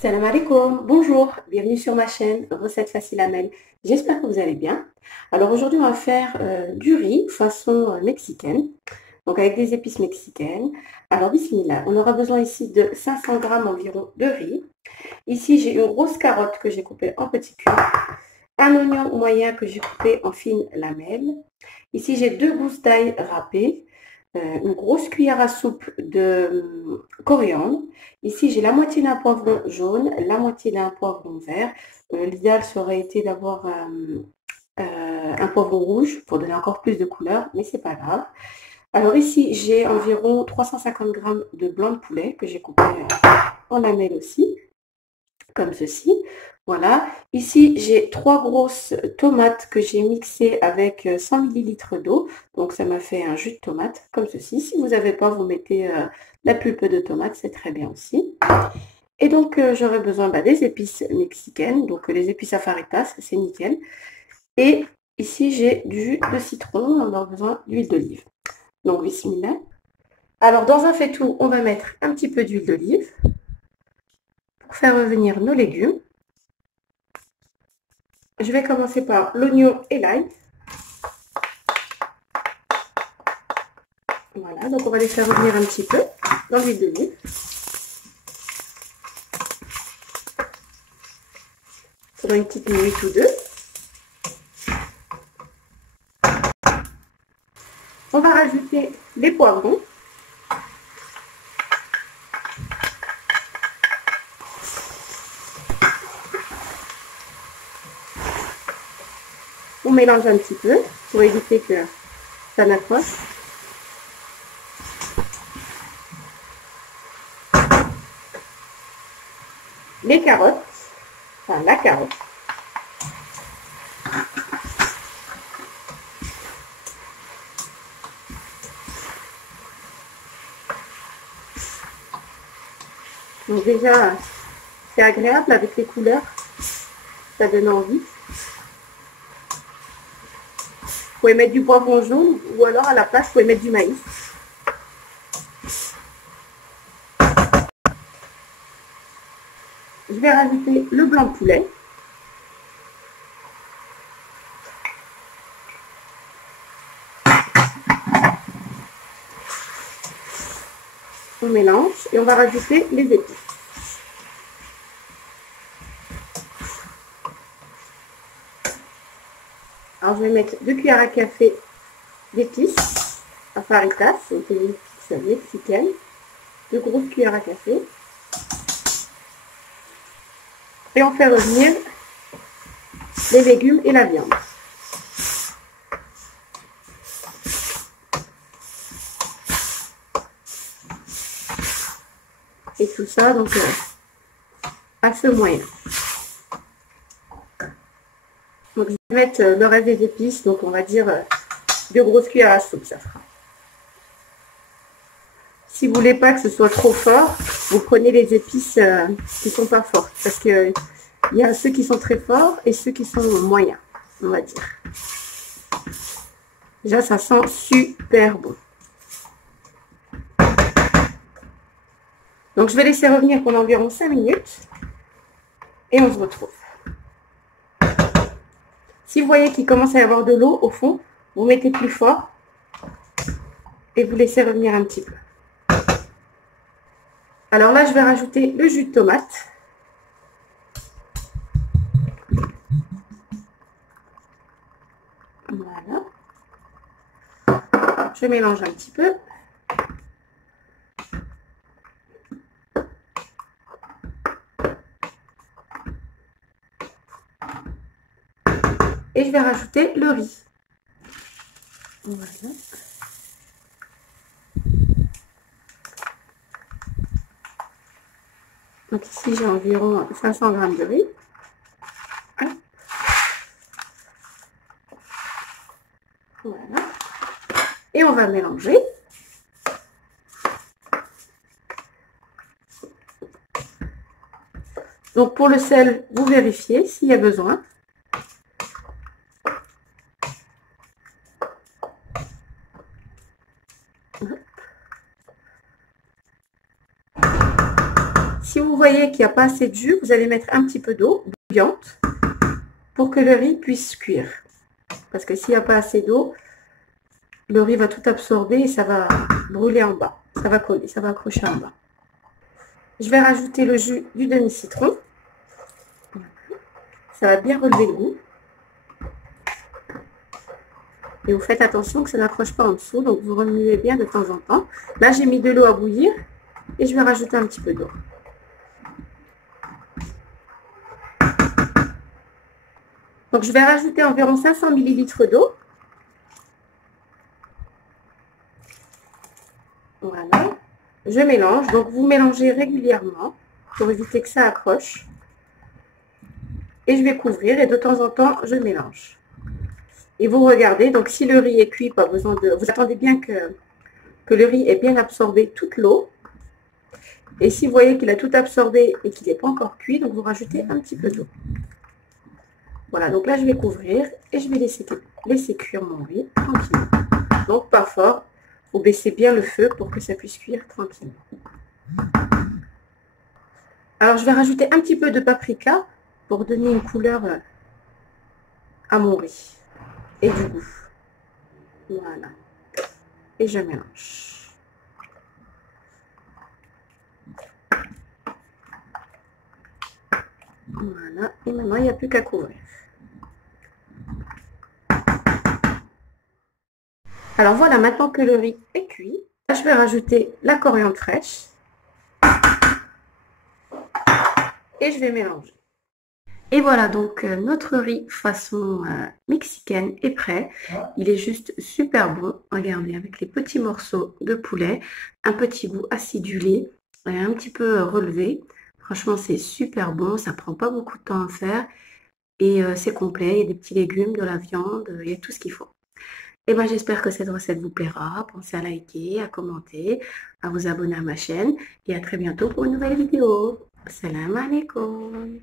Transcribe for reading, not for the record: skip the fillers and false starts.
Salam alaikum, bonjour, bienvenue sur ma chaîne Recettes Faciles Amel. J'espère que vous allez bien. Alors aujourd'hui on va faire du riz façon mexicaine, donc avec des épices mexicaines. Alors bismillah, on aura besoin ici de 500 grammes environ de riz. Ici j'ai une grosse carotte que j'ai coupée en petits cubes, un oignon moyen que j'ai coupé en fines lamelles. Ici j'ai 2 gousses d'ail râpées, une grosse cuillère à soupe de coriandre. Ici, j'ai la moitié d'un poivron jaune, la moitié d'un poivron vert. L'idéal serait été d'avoir un poivron rouge pour donner encore plus de couleur, mais c'est pas grave. Alors ici, j'ai environ 350 grammes de blanc de poulet que j'ai coupé en lamelles aussi, comme ceci. Voilà. Ici, j'ai 3 grosses tomates que j'ai mixées avec 100 millilitres d'eau. Donc, ça m'a fait un jus de tomate, comme ceci. Si vous n'avez pas, vous mettez la pulpe de tomate, c'est très bien aussi. Et donc, j'aurai besoin des épices mexicaines. Donc, les épices à faritas, c'est nickel. Et ici, j'ai du jus de citron. On aura besoin d'huile d'olive. Donc, bismillah. Alors, dans un faitout, on va mettre un petit peu d'huile d'olive pour faire revenir nos légumes. Je vais commencer par l'oignon et l'ail. Voilà, donc on va les faire revenir un petit peu dans l'huile d'olive. Pendant une petite minute ou deux. On va rajouter les poivrons. On mélange un petit peu pour éviter que ça n'accroche. Les carottes, enfin la carotte. Donc déjà, c'est agréable avec les couleurs, ça donne envie. Vous pouvez mettre du poivron jaune ou alors à la place, vous pouvez mettre du maïs. Je vais rajouter le blanc de poulet. On mélange et on va rajouter les épices. Alors je vais mettre 2 cuillères à café d'épices à faritas, donc les épices mexicaines. 2 grosses cuillères à café. Et on fait revenir les légumes et la viande. Et tout ça, donc, à feu moyen. Donc, je vais mettre le reste des épices, donc on va dire 2 grosses cuillères à soupe, ça fera. Si vous voulez pas que ce soit trop fort, vous prenez les épices qui sont pas fortes. Parce que il y a ceux qui sont très forts et ceux qui sont moyens, on va dire. Déjà, ça sent super bon. Donc, je vais laisser revenir pendant environ 5 minutes. Et on se retrouve. Si vous voyez qu'il commence à y avoir de l'eau au fond, vous mettez plus fort. Et vous laissez revenir un petit peu. Alors là, je vais rajouter le jus de tomate. Voilà. Je mélange un petit peu. Et je vais rajouter le riz. Voilà. Donc ici, j'ai environ 500 grammes de riz. Voilà. Et on va mélanger. Donc pour le sel, vous vérifiez s'il y a besoin. Si vous voyez qu'il n'y a pas assez de jus, vous allez mettre un petit peu d'eau bouillante pour que le riz puisse cuire. Parce que s'il n'y a pas assez d'eau, le riz va tout absorber et ça va brûler en bas. Ça va coller, ça va accrocher en bas. Je vais rajouter le jus du demi-citron. Ça va bien relever le goût. Et vous faites attention que ça n'accroche pas en dessous, donc vous remuez bien de temps en temps. Là, j'ai mis de l'eau à bouillir et je vais rajouter un petit peu d'eau. Donc, je vais rajouter environ 500 ml d'eau. Voilà. Je mélange. Donc, vous mélangez régulièrement pour éviter que ça accroche. Et je vais couvrir et de temps en temps, je mélange. Et vous regardez. Donc, si le riz est cuit, pas besoin de... Vous attendez bien que le riz ait bien absorbé toute l'eau. Et si vous voyez qu'il a tout absorbé et qu'il n'est pas encore cuit, donc vous rajoutez un petit peu d'eau. Voilà, donc là, je vais couvrir et je vais laisser cuire mon riz tranquillement. Donc, pas fort. Vous baissez bien le feu pour que ça puisse cuire tranquillement. Alors, je vais rajouter un petit peu de paprika pour donner une couleur à mon riz et du goût. Voilà. Et je mélange. Voilà. Et maintenant, il n'y a plus qu'à couvrir. Alors voilà, maintenant que le riz est cuit, je vais rajouter la coriandre fraîche et je vais mélanger. Et voilà, donc notre riz façon mexicaine est prêt. Il est juste super bon. Regardez, avec les petits morceaux de poulet, un petit goût acidulé, et un petit peu relevé. Franchement, c'est super bon, ça prend pas beaucoup de temps à faire et c'est complet. Il y a des petits légumes, de la viande, il y a tout ce qu'il faut. Et ben, j'espère que cette recette vous plaira. Pensez à liker, à commenter, à vous abonner à ma chaîne et à très bientôt pour une nouvelle vidéo. Salam alaikum.